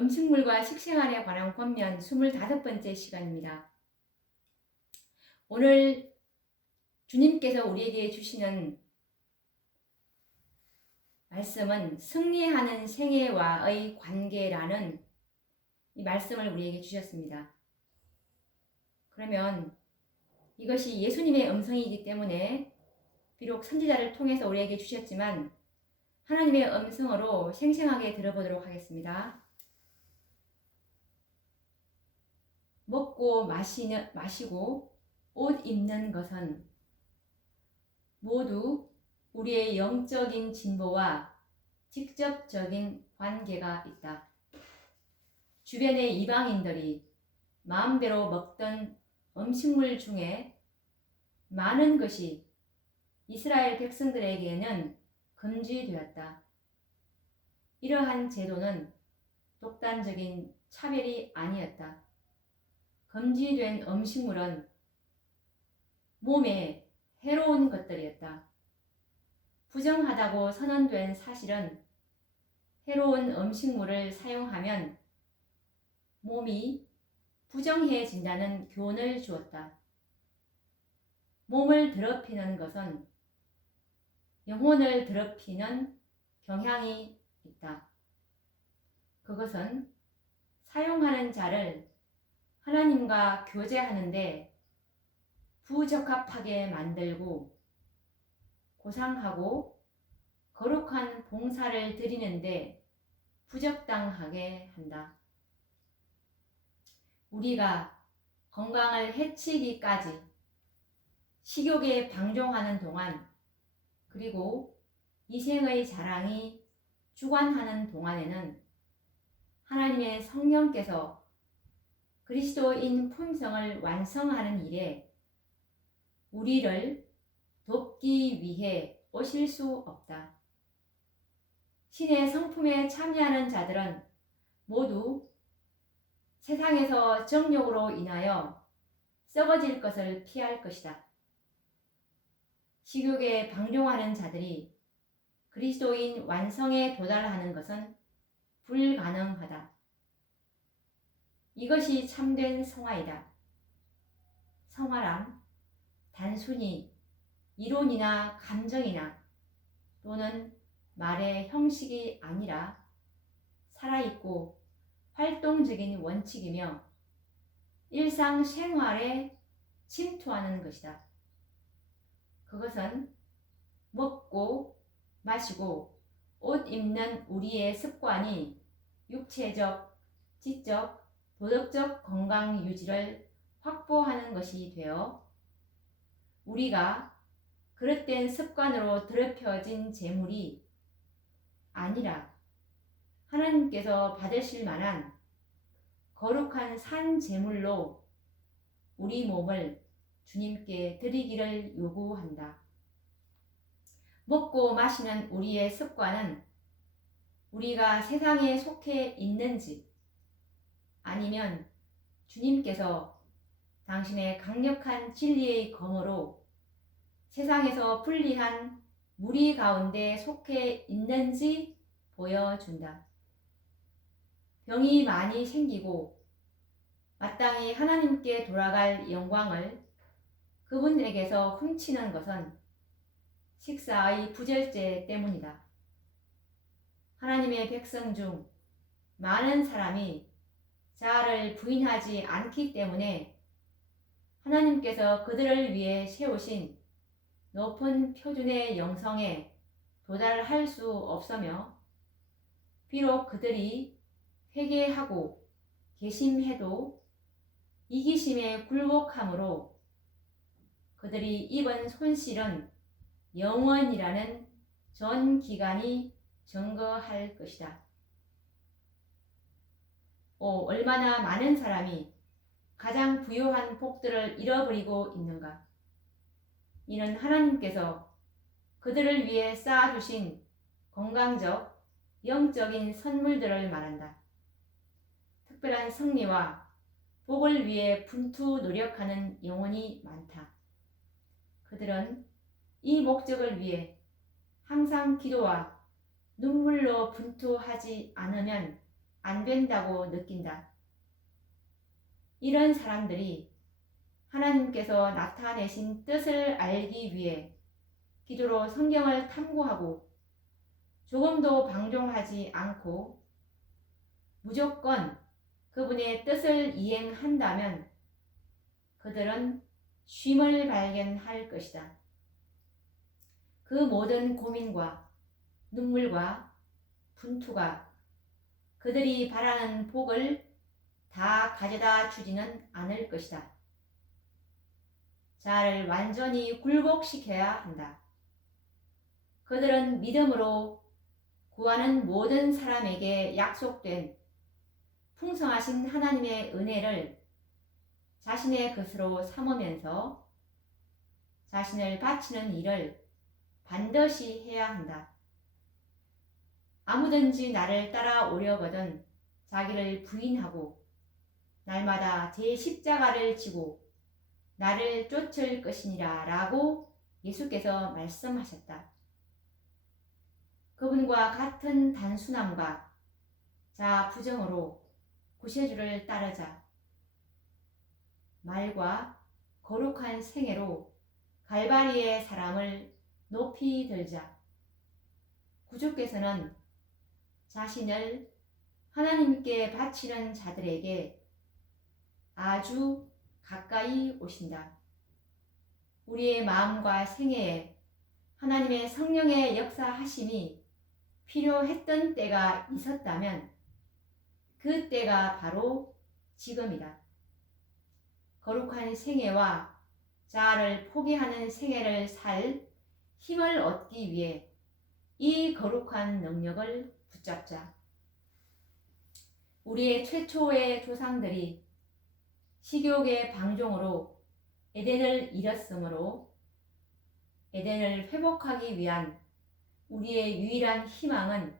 음식물과 식생활에 관한 권면 25번째 시간입니다. 오늘 주님께서 우리에게 주시는 말씀은 승리하는 생애와의 관계라는 이 말씀을 우리에게 주셨습니다. 그러면 이것이 예수님의 음성이기 때문에 비록 선지자를 통해서 우리에게 주셨지만 하나님의 음성으로 생생하게 들어보도록 하겠습니다. 먹고 마시고 옷 입는 것은 모두 우리의 영적인 진보와 직접적인 관계가 있다. 주변의 이방인들이 마음대로 먹던 음식물 중에 많은 것이 이스라엘 백성들에게는 금지되었다. 이러한 제도는 독단적인 차별이 아니었다. 금지된 음식물은 몸에 해로운 것들이었다. 부정하다고 선언된 사실은 해로운 음식물을 사용하면 몸이 부정해진다는 교훈을 주었다. 몸을 더럽히는 것은 영혼을 더럽히는 경향이 있다. 그것은 사용하는 자를 하나님과 교제하는데 부적합하게 만들고 고상하고 거룩한 봉사를 드리는데 부적당하게 한다. 우리가 건강을 해치기까지 식욕에 방종하는 동안 그리고 이생의 자랑이 주관하는 동안에는 하나님의 성령께서 그리스도인 품성을 완성하는 일에 우리를 돕기 위해 오실 수 없다. 신의 성품에 참여하는 자들은 모두 세상에서 정욕으로 인하여 썩어질 것을 피할 것이다. 식욕에 방종하는 자들이 그리스도인 완성에 도달하는 것은 불가능하다. 이것이 참된 성화이다. 성화란 단순히 이론이나 감정이나 또는 말의 형식이 아니라 살아있고 활동적인 원칙이며 일상생활에 침투하는 것이다. 그것은 먹고 마시고 옷 입는 우리의 습관이 육체적, 지적, 도덕적 건강 유지를 확보하는 것이 되어 우리가 그릇된 습관으로 더럽혀진 재물이 아니라 하나님께서 받으실 만한 거룩한 산 제물로 우리 몸을 주님께 드리기를 요구한다. 먹고 마시는 우리의 습관은 우리가 세상에 속해 있는지 아니면 주님께서 당신의 강력한 진리의 검으로 세상에서 분리한 무리 가운데 속해 있는지 보여준다. 병이 많이 생기고 마땅히 하나님께 돌아갈 영광을 그분에게서 훔치는 것은 식사의 부절제 때문이다. 하나님의 백성 중 많은 사람이 자아를 부인하지 않기 때문에 하나님께서 그들을 위해 세우신 높은 표준의 영성에 도달할 수 없으며 비록 그들이 회개하고 개심해도 이기심에 굴복함으로 그들이 입은 손실은 영원이라는 전 기간이 증거할 것이다. 얼마나 많은 사람이 가장 부유한 복들을 잃어버리고 있는가. 이는 하나님께서 그들을 위해 쌓아주신 건강적, 영적인 선물들을 말한다. 특별한 승리와 복을 위해 분투 노력하는 영혼이 많다. 그들은 이 목적을 위해 항상 기도와 눈물로 분투하지 않으면 안 된다고 느낀다. 이런 사람들이 하나님께서 나타내신 뜻을 알기 위해 기도로 성경을 탐구하고 조금도 방종하지 않고 무조건 그분의 뜻을 이행한다면 그들은 쉼을 발견할 것이다. 그 모든 고민과 눈물과 분투가 그들이 바라는 복을 다 가져다 주지는 않을 것이다. 자아를 완전히 굴복시켜야 한다. 그들은 믿음으로 구하는 모든 사람에게 약속된 풍성하신 하나님의 은혜를 자신의 것으로 삼으면서 자신을 바치는 일을 반드시 해야 한다. 아무든지 나를 따라오려거든 자기를 부인하고 날마다 제 십자가를 지고 나를 쫓을 것이니라 라고 예수께서 말씀하셨다. 그분과 같은 단순함과 자부정으로 구세주를 따르자. 말과 거룩한 생애로 갈바리의 사람을 높이 들자. 구주께서는 자신을 하나님께 바치는 자들에게 아주 가까이 오신다. 우리의 마음과 생애에 하나님의 성령의 역사하심이 필요했던 때가 있었다면 그 때가 바로 지금이다. 거룩한 생애와 자아를 포기하는 생애를 살 힘을 얻기 위해 이 거룩한 능력을 붙잡자. 우리의 최초의 조상들이 식욕의 방종으로 에덴을 잃었으므로 에덴을 회복하기 위한 우리의 유일한 희망은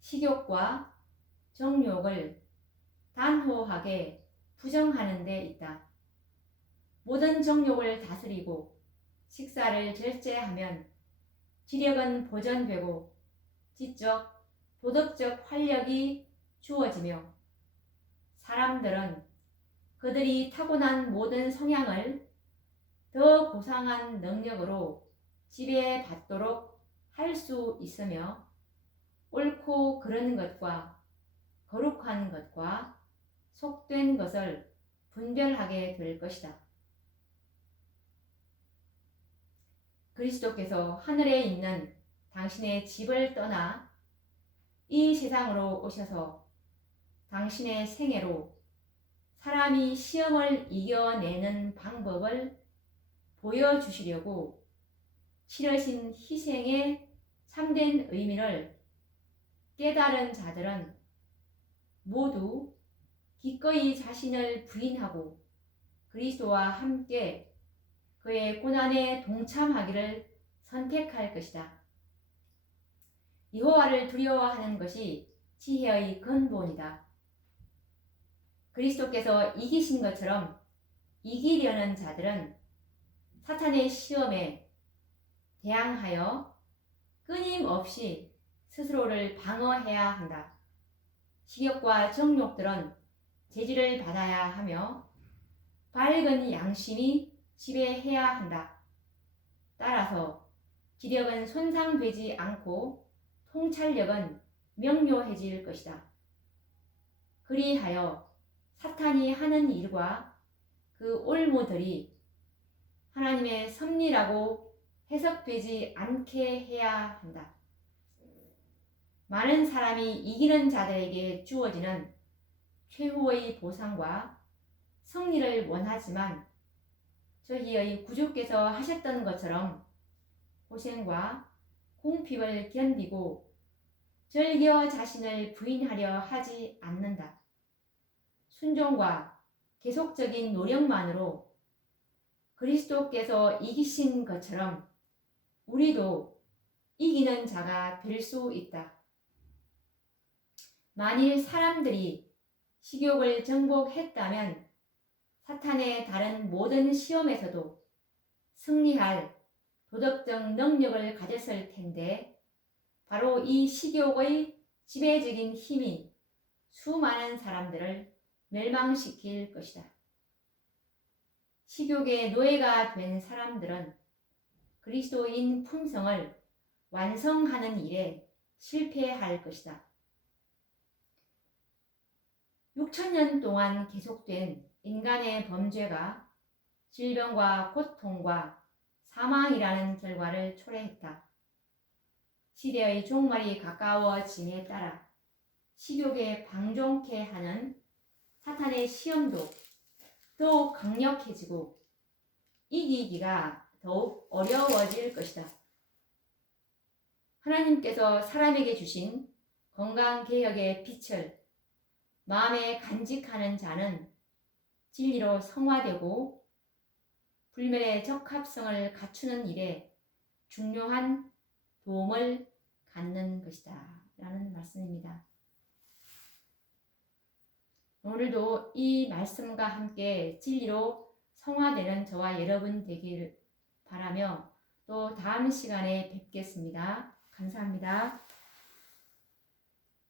식욕과 정욕을 단호하게 부정하는 데 있다. 모든 정욕을 다스리고 식사를 절제하면 지력은 보존되고 지적, 도덕적 활력이 주어지며 사람들은 그들이 타고난 모든 성향을 더 고상한 능력으로 지배받도록 할 수 있으며 옳고 그른 것과 거룩한 것과 속된 것을 분별하게 될 것이다. 그리스도께서 하늘에 있는 당신의 집을 떠나 이 세상으로 오셔서 당신의 생애로 사람이 시험을 이겨내는 방법을 보여주시려고 치러신 희생의 참된 의미를 깨달은 자들은 모두 기꺼이 자신을 부인하고 그리스도와 함께 그의 고난에 동참하기를 선택할 것이다. 여호와를 두려워하는 것이 지혜의 근본이다. 그리스도께서 이기신 것처럼 이기려는 자들은 사탄의 시험에 대항하여 끊임없이 스스로를 방어해야 한다. 식욕과 정욕들은 제지를 받아야 하며 밝은 양심이 지배해야 한다. 따라서 기력은 손상되지 않고 통찰력은 명료해질 것이다. 그리하여 사탄이 하는 일과 그 올무들이 하나님의 섭리라고 해석되지 않게 해야 한다. 많은 사람이 이기는 자들에게 주어지는 최후의 보상과 승리를 원하지만 저희의 구주께서 하셨던 것처럼 고생과 궁핍을 견디고 즐겨 자신을 부인하려 하지 않는다. 순종과 계속적인 노력만으로 그리스도께서 이기신 것처럼 우리도 이기는 자가 될 수 있다. 만일 사람들이 식욕을 정복했다면 사탄의 다른 모든 시험에서도 승리할 도덕적 능력을 가졌을 텐데 바로 이 식욕의 지배적인 힘이 수많은 사람들을 멸망시킬 것이다. 식욕의 노예가 된 사람들은 그리스도인 품성을 완성하는 일에 실패할 것이다. 6천년 동안 계속된 인간의 범죄가 질병과 고통과 사망이라는 결과를 초래했다. 시대의 종말이 가까워짐에 따라 식욕에 방종케 하는 사탄의 시험도 더욱 강력해지고 이기기가 더욱 어려워질 것이다. 하나님께서 사람에게 주신 건강개혁의 빛을 마음에 간직하는 자는 진리로 성화되고 불멸의 적합성을 갖추는 일에 중요한 도움을 갖는 것이다 라는 말씀입니다. 오늘도 이 말씀과 함께 진리로 성화되는 저와 여러분 되기를 바라며 또 다음 시간에 뵙겠습니다. 감사합니다.